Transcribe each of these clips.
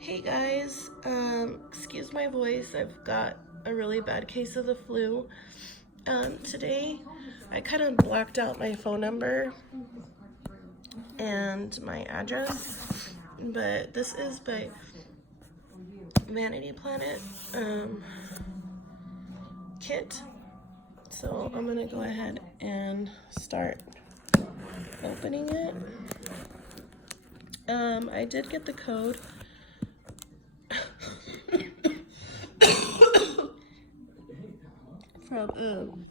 Hey guys, excuse my voice. I've got a really bad case of the flu. Today I kind of blacked out my phone number and my address, but this is by Vanity Planet kit. So I'm gonna go ahead and start opening it. I did get the code. From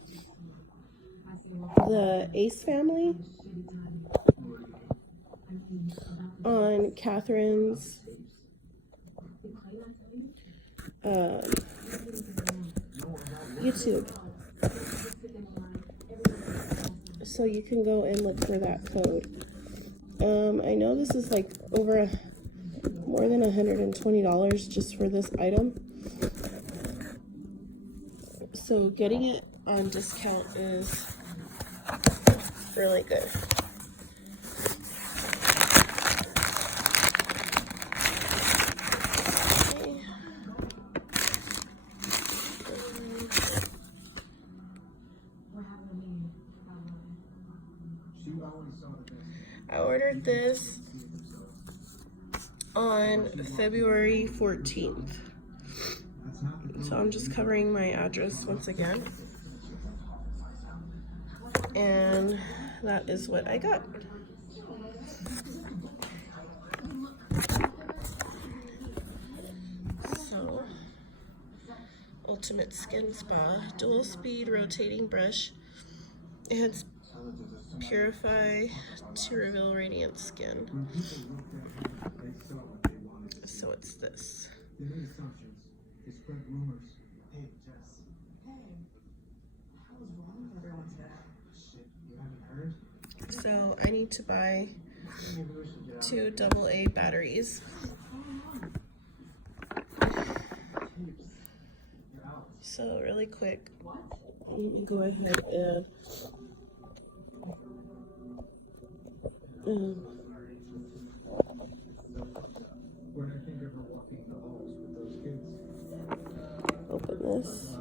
the Ace family on Catherine's YouTube. So you can go and look for that code. I know this is like more than $120 just for this item. So getting it on discount is really good. I ordered this on February 14th. So I'm just covering my address once again. And that is what I got. So, Ultimate Skin Spa, dual speed rotating brush. It's Purify to reveal radiant skin. So it's this. So I need to buy 2 AA batteries. So really quick, let me go ahead and open this.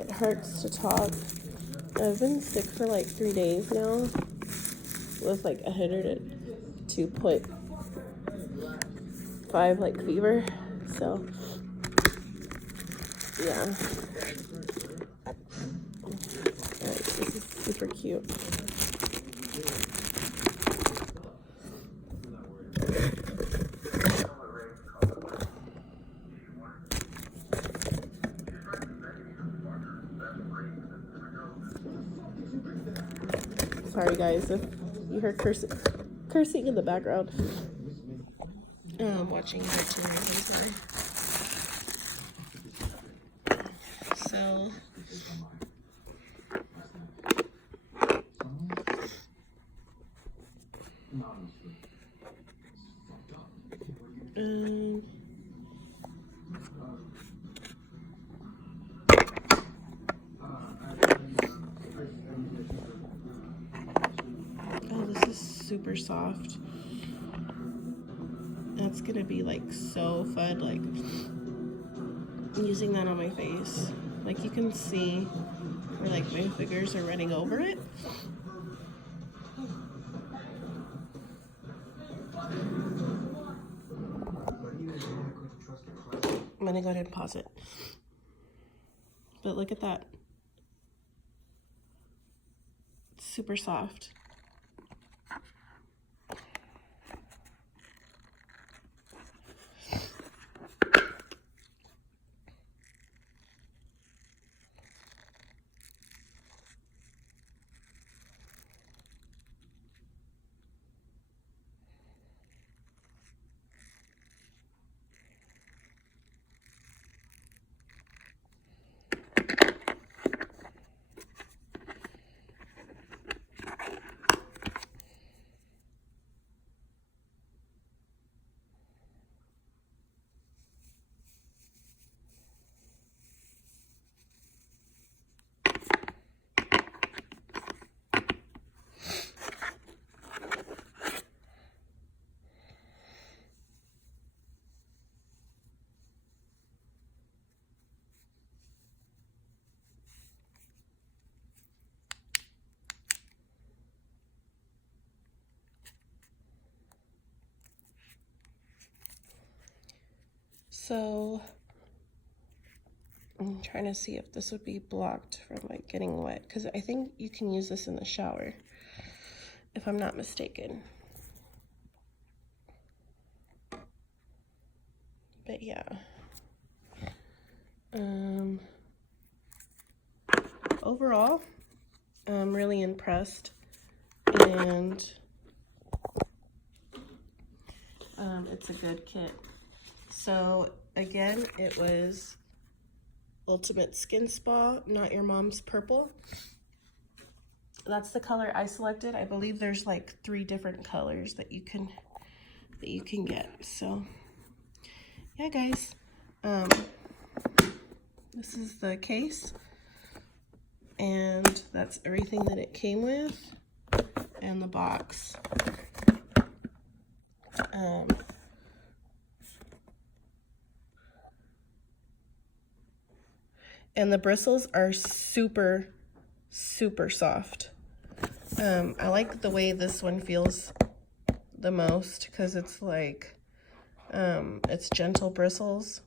It hurts to talk. I've been sick for like 3 days now with like 102.5 like fever. So yeah. Alright, this is super cute. Sorry guys if you heard cursing in the background. Watching cartoons, I'm sorry. So oh, this is super soft. That's gonna be like so fun, like using that on my face. Like you can see where like my fingers are running over it. I'm gonna go ahead and pause it. But look at that. It's super soft. So I'm trying to see if this would be blocked from like getting wet, because I think you can use this in the shower, if I'm not mistaken. But yeah. Overall, I'm really impressed, and it's a good kit. So again, it was Ultimate Skin Spa, Not Your Mom's Purple. That's the color I selected. I believe there's like 3 different colors that you can get. So yeah, guys, this is the case, and that's everything that it came with, and the box. And the bristles are super, super soft. I like the way this one feels the most, because it's like, it's gentle bristles.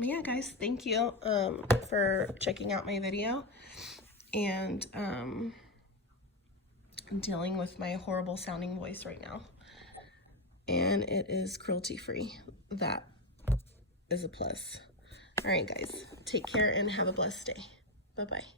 Yeah, guys, thank you for checking out my video, and dealing with my horrible sounding voice right now. And it is cruelty free. That is a plus. All right, guys, take care and have a blessed day. Bye-bye.